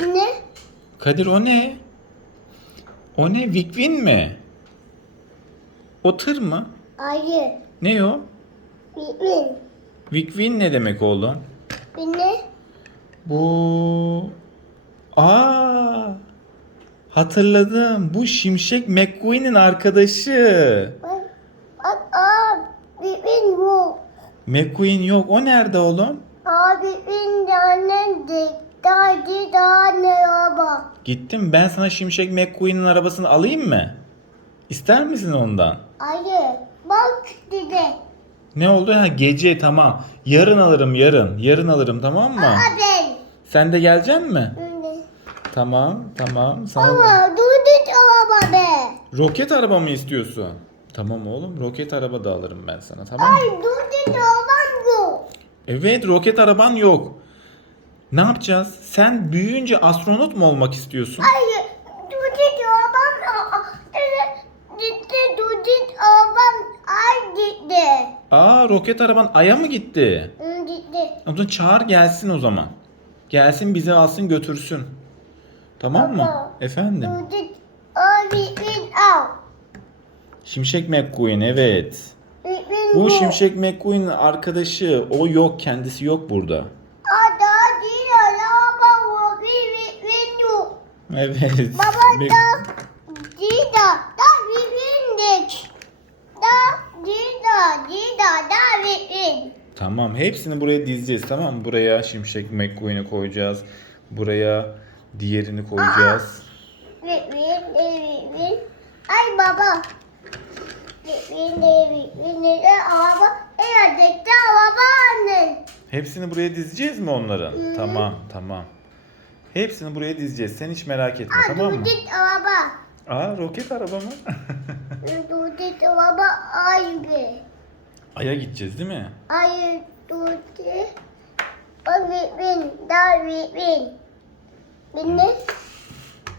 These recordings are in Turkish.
Ne? Kadir o ne? O ne? Vikvin mi? O tır mı? Hayır. Ne o? Bilmin. Vikvin ne demek oğlum? Ne? Bu... Aa! Hatırladım. Bu Şimşek McQueen'in arkadaşı. Aa. Bilmin bu. McQueen yok. O nerede oğlum? Aa bilmin de annem de. Daha daha ne baba. Gittim. Ben sana Şimşek McQueen'in arabasını alayım mı? İster misin ondan? Hayır. Bak dedi. Ne oldu? Ha gece tamam. Yarın alırım yarın. Yarın alırım tamam mı? Aa ben. Sen de geleceksin mi? Ne? Tamam tamam. Sana Ama durdu araba be. roket araba mı istiyorsun? Tamam oğlum roket araba da alırım ben sana tamam mı? Ay durdu arabam bu. Evet roket araban yok. Ne yapacağız? Sen büyüyünce astronot mu olmak istiyorsun? Hayır. Aa, evet, Gitti durdu arabam. Ay gitti. Aa roket araban Ay'a mı gitti? Hı, Gitti. O zaman çağır gelsin o zaman. Gelsin bizi alsın götürsün. Tamam mı? Baba. Efendim? Durdu. Aa bilmin al. Şimşek McQueen evet. Bu Şimşek McQueen'in arkadaşı. O yok kendisi yok burada. Aa daha değil araba bu. Bilmin yok. Evet. Baba Mac- da değil da bilmindik. Da değil da değil da bilmin. Tamam hepsini buraya dizeceğiz tamam mı? Buraya Şimşek McQueen'i koyacağız. Buraya diğerini koyacağız. Bilmin de. Ay baba. Bilmin de bilmin de araba. Evdeki araba annen. Hepsini buraya dizeceğiz mi onların? Tamam tamam. Hepsini buraya dizeceğiz. Sen hiç merak etme Aa tamam mı? dudit araba. Aa roket araba mı? Dudit araba ayrı. Ay'a gideceğiz değil mi? Ay dudit. O bilmin da bilmin. Bilmin.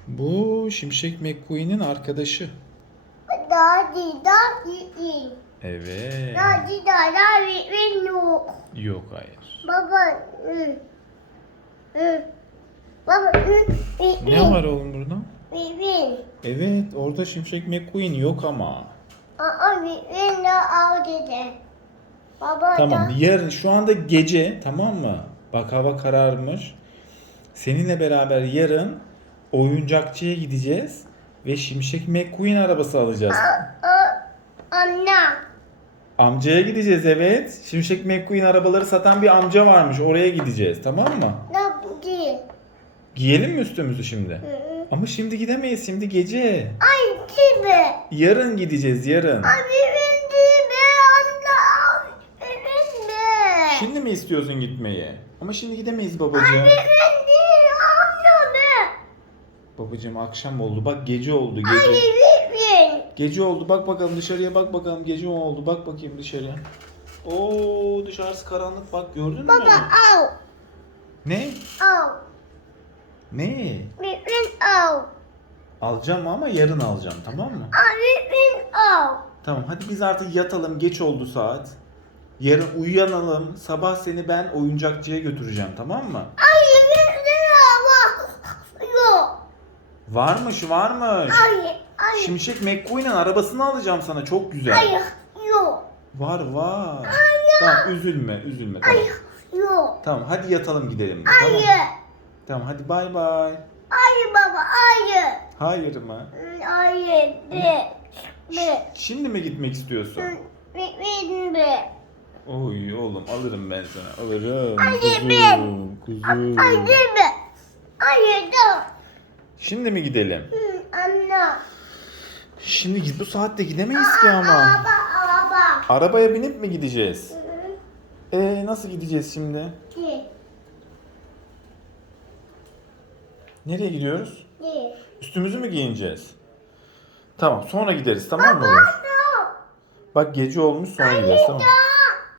Bu Şimşek McQueen'in arkadaşı. Da değil da bilmin. Evet. Da değil da da bilmin yok. Yok hayır. Baba. Hı. Hı. Baba. Ne var oğlum burada? Bilmin. Evet orada Şimşek McQueen yok ama. Aa bilmin de al dedi. Baba Tamam da. yarın şu anda gece tamam mı? Bak hava kararmış. Seninle beraber yarın oyuncakçıya gideceğiz ve Şimşek McQueen arabası alacağız. Aa, aa, Anne. Amcaya gideceğiz evet. Şimşek McQueen arabaları satan bir amca varmış. Oraya gideceğiz tamam mı? Ne. Giyelim mi üstümüzü şimdi? Ama şimdi gidemeyiz. Şimdi gece. Ay gibi. Yarın gideceğiz yarın. Be anne. Bilmin be. Şimdi mi istiyorsun gitmeyi? Ama şimdi gidemeyiz babacığım. Bilmin değil anne be. Babacığım akşam oldu. Bak gece oldu gece. bilmin. Gece oldu. Bak bakalım dışarıya bak bakalım. Gece oldu. Bak bakayım dışarıya. Oo dışarısı karanlık. Bak gördün mü? Baba al. Ne? Al. Ne? Bilmin al. Alacağım ama yarın alacağım tamam mı? Bilmin al. Tamam hadi biz artık yatalım. Geç oldu saat. Yarın uyuyanalım. Sabah seni ben oyuncakçıya götüreceğim tamam mı? Ay bilmin ama. Yok. Varmış varmış. Ay. Ay. Şimşek McQueen'in arabasını alacağım sana. Çok güzel. Ay. Yok. Var var. Tamam üzülme üzülme tamam. Yok. Tamam hadi yatalım gidelim. Hayır. Tamam. Hadi bay bay. Hayır baba hayır. Hayır mı? Hayır be. Be. Şimdi mi gitmek istiyorsun? Be. Be. Oy oğlum alırım ben sana. Alırım. Hayır, ben. Kuzum. Hayır be. Hayır da. Şimdi mi gidelim? Hı, Anne. Şimdi git bu saatte gidemeyiz ki ama. Araba araba. Arabaya binip mi gideceğiz? Hı, Ee nasıl gideceğiz şimdi? Değil. Nereye gidiyoruz? Değil. Üstümüzü mü giyineceğiz? Tamam sonra gideriz tamam mı? Baba. Bak gece olmuş sonra gideriz tamam. Da.